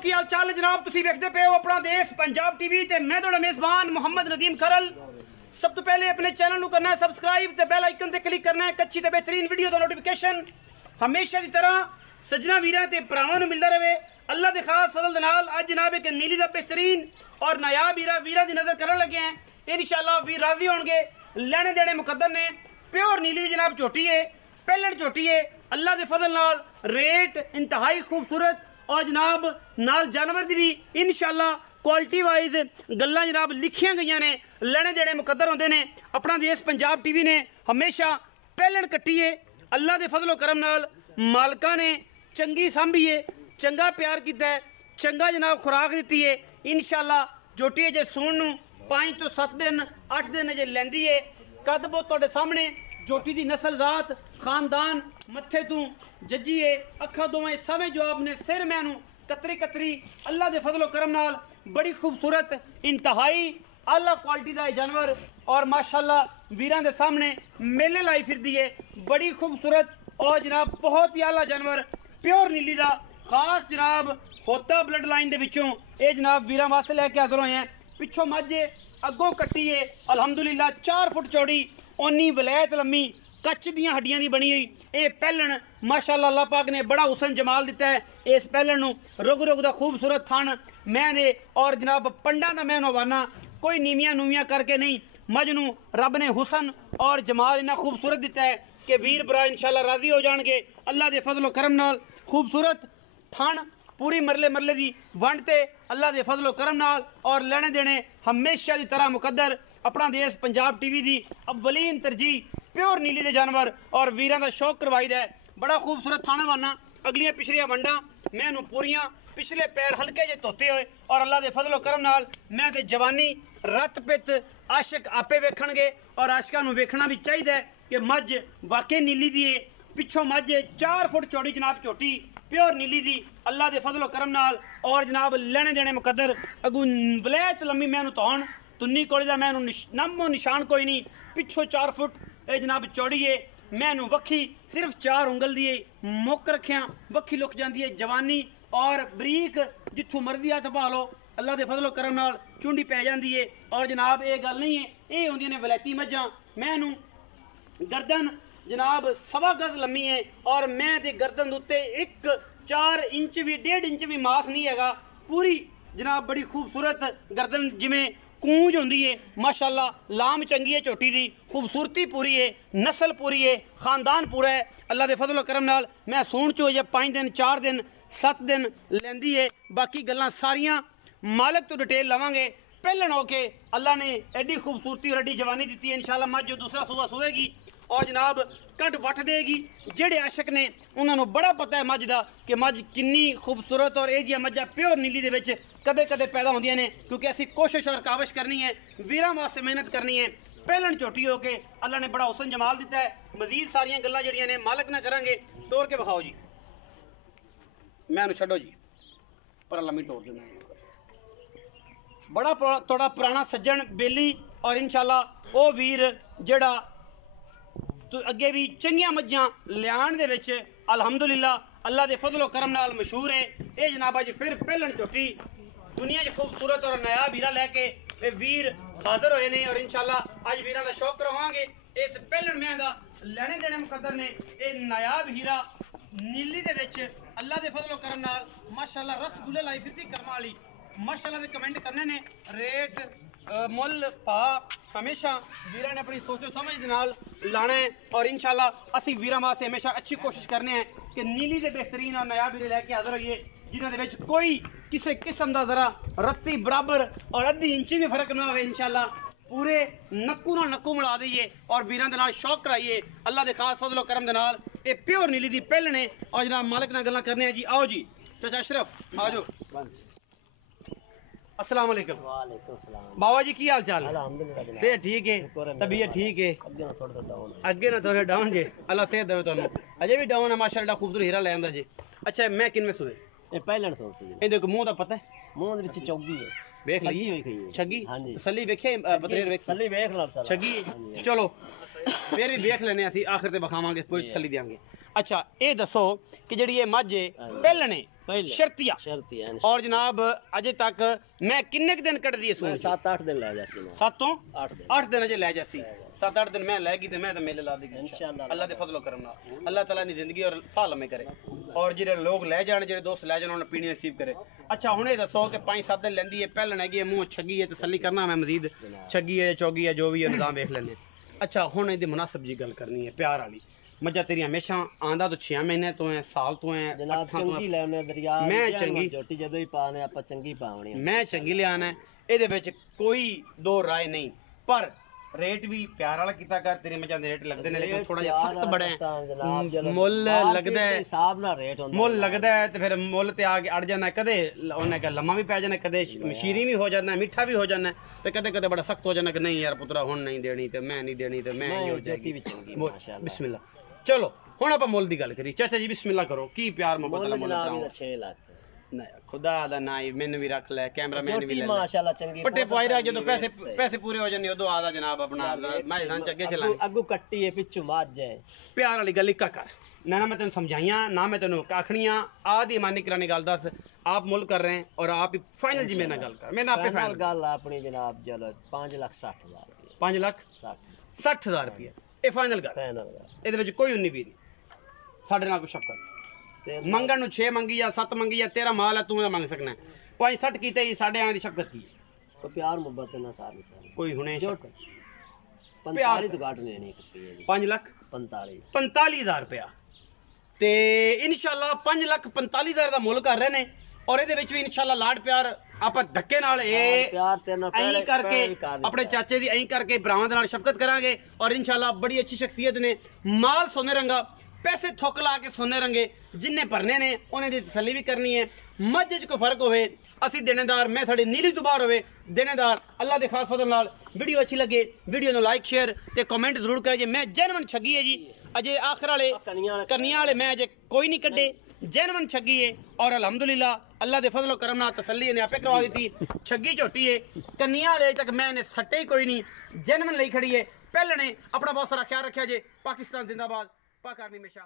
की हाल चाल जनाब, तुसीं वेखदे पे हो अपना देश पंजाब टीवी ते मैं तुहाडा मेज़बान मोहम्मद नदीम खरल। सब तो पहले अपने चैनल को करना है सबसक्राइब ते बेल आइकन ते क्लिक करना है कच्ची ते बेहतरीन वीडियो दा नोटिफिकेशन हमेशा की तरह सजना वीरां ते भरावां नूं मिलदा रहे। अल्लाह दे खास फजल दे नाल अज जनाब एक नीली दा बेहतरीन और नायाब वीरां दी नज़र करन लगे हैं। इंशाअल्लाह वीर राजी होणगे। लैणे देणे मुकद्दर ने। प्योर नीली दी जनाब झोटी है, पहलण झोटी है। अल्लाह दे फजल नाल रेट इंतहाई खूबसूरत और जनाब नाल जानवर दी भी इंशाअल्लाह क्वालिटी वाइज गल्लां जनाब लिखियां गई ने। लैणे देणे मुकद्दर होंदे ने। अपना देश पंजाब टीवी ने हमेशा पहलण कट्टी है। अल्लाह दे फजलो करम नाल मालका ने चंगी सांभी है, चंगा प्यार किया है, चंगा जनाब खुराक दी है। इंशाअल्लाह झोटी है जे सूण नूं 5 तो 7 दिन 8 दिन जे लैंदी है। कद बहुत तुहाडे सामने झोटी दी नस्ल जात खानदान मत्थे तू जज्जी है। अखा दोवें सावें जवाब ने। सिर मैनू कतरी कतरी अल्लाह दे फजलो करम नाल बड़ी खूबसूरत इंतहाई आला क्वालिटी का जानवर और माशाअल्लाह वीरां दे सामने मेले लाई फिरदी है। बड़ी खूबसूरत और जनाब बहुत ही आला जानवर प्योर नीली का खास जनाब होता ब्लड लाइन दे विचों ये जनाब वीरां वास्ते लैके हाज़र होए हैं। पिछों मझ अगों कट्टी है अलहमदुलिल्लाह 4 फुट चौड़ी ओनी वलैत लम्मी कच्च दियां हड्डियां दी बनी हुई ये पहलण माशाअल्लाह अल्लाह पाक ने बड़ा हुसन जमाल दिता है। इस पहलण नूं रुग रुग दा खूबसूरत थण मैं दे और जनाब पंडा दा मैं नवाना कोई नीवियां नूवियां करके नहीं। मझ नूं रब ने हुसन और जमाल इन्ना खूबसूरत दिता है कि वीर भरा इंशाअल्लाह राजी हो जाणगे। अल्लाह दे फजलो करम नाल खूबसूरत थण पूरी मरले मरले की वंड ते अल्लाह दे फजलो करम नाल और लेने देने हमेशा की तरह मुकद्दर। अपना देश पंजाब टीवी की अव्वलीन तरजीह प्योर नीली दे जानवर और वीरां दा शौक करवाईदा है। बड़ा खूबसूरत थाना वाना अगलियां पिछलियां वंडा मैनू पूरियां पिछले पैर हल्के जे धोते हुए और अल्लाह दे फजलो करम नाल मैं ते जवानी रत पित आशिक आपे वेखणगे और आशिकां नूं वेखना भी चाहिए कि मझ वाकई नीली दी है। पिछों मझ 4 फुट चौड़ी जनाब झोटी प्योर नीली दी अल्लाह दे फजलो करम नाल और जनाब लेने देने मुकद्दर। अगू वलैत लम्मी मैनू तौन तुन्नी कोली दा मैनू नामो निशान कोई नहीं। पिछों 4 फुट ये जनाब चौड़ी है। मैनू वक्खी सिर्फ 4 उंगल दी मुक रखिया वक्खी लुक जाती है। जवानी और बरीक जिथों मर्जी हथ पा लो अल्लाह दे फजलो करम नाल चुंडी पै जाती है। और जनाब ये गल नहीं है ये होंदियां ने वलैती मझां। मैनू गर्दन जनाब 1.25 गज लम्मी है और मैं ते गर्दन उत्ते 1-4 इंच भी 1.5 इंच भी मास नहीं हैगा। पूरी जनाब बड़ी खूबसूरत गर्दन जिमें कूंज होंदी है माशाअल्लाह। लाम चंगी है झोटी दी खूबसूरती पूरी है नस्ल पूरी है खानदान पूरा है। अल्लाह दे फजलो करम नाल मैं सूण चो जे 5 दिन 4 दिन 7 दिन लैंदी है। बाकी गल्लां सारियां मालक तो डिटेल लवांगे। पहलन होके अल्लाह ने एडी खूबसूरती और एडी जवानी दी है। इंशाअल्लाह मझ जो दूसरा सूबा सुएगी और जनाब कट वट देगी। जेड़े आशक ने उन्होंने बड़ा पता है मझ का कि मझ किन्नी खूबसूरत और ये मझा प्योर नीली दे विच कदे कदे पैदा होंदियां ने। क्योंकि असी कोशिश और काविश करनी है वीरां वास्ते मेहनत करनी है। पहलन झोटी हो के अल्लाह ने बड़ा हुसन जमाल दिता है। मजीद सारियां गल्लां जड़ियां ने मालक ना करांगे। तोड़ के विखाओ जी मैनू छड्डो जी पर अल्लाह मैं तोड़ देना। बड़ा थोड़ा पुराना सज्जन बेली और इंशाअल्लाह वो वीर जड़ा तो अगे भी चंगियां मझां लियाण दे विच अल्हम्दुलिल्लाह अल्लाह दे फजलो करम नाल मशहूर है। ये जनाब अज फिर पहलन झोटी दुनिया च खूबसूरत और नया वीरा लैके वीर हाजिर होए ने और इंशाअल्लाह अज वीरां दा शौक करवांगे। इस पहलन मैं दा लैने देने मुकद्दर ने ये नायाब हीरा नीली दे विच अल्लाह दे फजलो करम नाल माशाअल्लाह रसगुल्ले लाई फिरदी कर्मा वाली माशाअल्लाह दे कमेंट करने ने। रेट मुल भा हमेशा वीरां ने अपनी सोचो समझ दे नाल लाना है और इंशाअल्लाह असी वीरां वास्ते हमेशा अच्छी कोशिश करने हैं कि नीली दे बेहतरीन और नायाब वीरे लैके हाजिर होइए जिन्हां दे विच कोई किसी किस्म का जरा रत्ती बराबर और अद्धी इंची भी फर्क ना होवे। इंशाअल्लाह पूरे नक्कू ना नक्कू मिला दईए और वीरां दे नाल शौक कराइए अल्लाह दे खास फजलो करम दे नाल। ये प्योर नीली दी पहलने और जनाब मालिक नाल गल्लां करने जी। आओ जी चाचा अशरफ आ जाओ। अस्सलाम वालेकुम। वालेकुम सलाम। बाबा जी की हाल चाल? अल्हम्दुलिल्लाह सेहत ठीक है तबीयत ठीक है अगे ना थोड़ा डाउन जे अल्लाह सेहत देवे तुहानू अजे भी डाउन है माशाअल्लाह खूबसूरत हीरा ले आंदा जी। अच्छा मैं किनवे सुए ये पहलन सोच सी ए देखो मुंह दा पता है मुंह दे विच चौगी है देख ली होई गई है छगी हां जी तसल्ली वेखे पतरेर वेख तसल्ली वेख ला सारा छगी चलो फिर भी वेख लेने असी आखिर ते बखावांगे कोई तसल्ली देंगे। अच्छा ये दसो कि जेड़ी ये मझ पहलने पहले शर्तिया शर्ती है और जनाब अजे तक मैं किन्ने दिन कट दिए सून 7-8 दिन ले जासी ना 7 तो 8 दिन 8 दिन अजे ले जासी 7-8 दिन मैं लेगी तो मैं तो मेले ला देगी इंशाल्लाह अल्लाह दे फजलो करम नाल अल्लाह ताला नी जिंदगी और साल लम्हे करे और जेडे लोग ले जान जेडे दोस्त ले जान उन्हें पीनी नसीब करे अच्छा हुणे दसो कि 5-7 दिन लेंदी है पहलन हैगी मुंह छगी है तसल्ली करना मैं मजीद छगी है चौगी है जो भी है निजाम देख लेने अच्छा हुणे दी मुनासिब जी गल करनी है प्यार वाली मजा तेरी हमेशा आंदा तो 6 महीने तो है साल तो है जनाब चंगी लेने दरिया मैं चंगी झोटी जदों ही पाने आपा चंगी पावनी मैं चंगी लियाना है ਇਹਦੇ ਵਿੱਚ कोई दो राय नहीं पर रेट भी प्यार वाला कीता कर तेरी मजा दे रेट लगदे ने लेकिन थोड़ा जिहा सख्त बड़ा है मुੱਲ लगदा है हिसाब ना रेट होंदा ਮੁੱਲ लगदा है ते फिर मुੱਲ ते आके अड़ जाना कदे उन्हें का लम्मा भी पै जाना कदे मशीरी भी हो जाना मीठा भी हो जाना ते कदे कदे बड़ा सख्त हो जाना कि नहीं यार पुत्रा हुन नहीं देनी ते मैं नहीं देनी ते मैं ही हो जाएगी भी चंगी माशाल्लाह बिस्मिल्लाह चलो हुन आप मुੱਲ ਦੀ ਗੱਲ ਕਰੀ ਚਾਚਾ ਜੀ ਬਿਸਮਿਲ੍ਲਾ ਕਰੋ ਕੀ ਪਿਆਰ ਮੁਹੱਬਤ ਦਾ ਮੁੱਲ जनाब 6 लाख नहीं खुदा दा ना मैंने भी रख ले कैमरामैन भी ले माशाल्लाह चंगी पट्टे पवाई रहा जो पैसे पूरे हो जाने उदो आदा जनाब अपना मैं सान चगे चला अगू कट्टी है पिछू माज जाए प्यार वाली गल इक्का कर ना मैं तेन समझाइया ना मैं तेन आखनिया आदि मानी करानी गल दस आप मुल कर रहे हैं और आप फाइनल जी मेरे गल कर मैंने आपे फाइनल गल अपनी जनाब चलो 5,60,000 5,60,000 रुपये ये फाइनल गल फाइनल गल ਇਹਦੇ ਵਿੱਚ ਕੋਈ 19 ਵੀ ਨਹੀਂ ਸਾਡੇ ਨਾਲ ਕੋਈ ਸ਼ੱਕ ਮੰਗਣ ਨੂੰ 6 ਮੰਗੀ ਜਾਂ 7 ਮੰਗੀ ਜਾਂ ਤੇਰਾ ਮਾਲ ਹੈ ਤੂੰ ਇਹ ਮੰਗ ਸਕਣਾ 5-60 ਕੀਤੇ ਹੀ ਸਾਡੇ ਆਂ ਦੀ ਸ਼ੱਕਤ ਕੀ तो प्यार मोहब्बत ना सारी सारी ਕੋਈ ਹੁਣੇ ਸ਼ੱਕ 45 तो घट लेनी कट्टी है 5 ਲੱਖ 45,000 रुपया ਤੇ ਇਨਸ਼ਾਅੱਲਾ 5,45,000 ਦਾ ਮੁੱਲ ਕਰ ਰਹੇ ਨੇ ਔਰ ਇਹਦੇ ਵਿੱਚ ਵੀ ਇਨਸ਼ਾਅੱਲਾ ਲਾਡ ਪਿਆਰ ਆਪਾਂ ਧੱਕੇ ਨਾਲ ਇਹ प्यार तेरे नाल ਐਂ ਕਰਕੇ ਆਪਣੇ ਚਾਚੇ ਦੀ ਐਂ ਕਰਕੇ ਭਰਾਵਾਂ ਦੇ ਨਾਲ ਸ਼ਫਕਤ ਕਰਾਂਗੇ ਔਰ ਇਨਸ਼ਾਅੱਲਾ ਬੜੀ ਅੱਛੀ ਸ਼ਖਸੀਅਤ ਨੇ ਮਾਲ ਸੋਨੇ ਰੰਗਾ पैसे थोक ला के सोने रंगे जिन्हें भरने ने उन्हें दी तसल्ली भी करनी है मझ च कोई फर्क होवे असी देनेदार मैं थोड़ी नीली तो बाहर होवे देनेदार अल्लाह दे खास फजल नाल वीडियो अच्छी लगे वीडियो नु लाइक शेयर ते कमेंट जरूर करें जी मैं जेनवन छगी है जी अजे आखिर वाले कनिया वाले मैं अजे कोई नहीं कड्डे जेनवन छगी है और अल्हम्दुलिल्लाह अल्लाह दे फजल करम नाल तसल्ली ने आपे करवा दी छगी झोटी है कनिया वाले तक मैंने सट्टे कोई नहीं जेनवन लई खड़ी है पहले ने अपना बहुत सारा ख्याल रखा जे पाकिस्तान जिंदाबाद पाक आर्मी हमेशा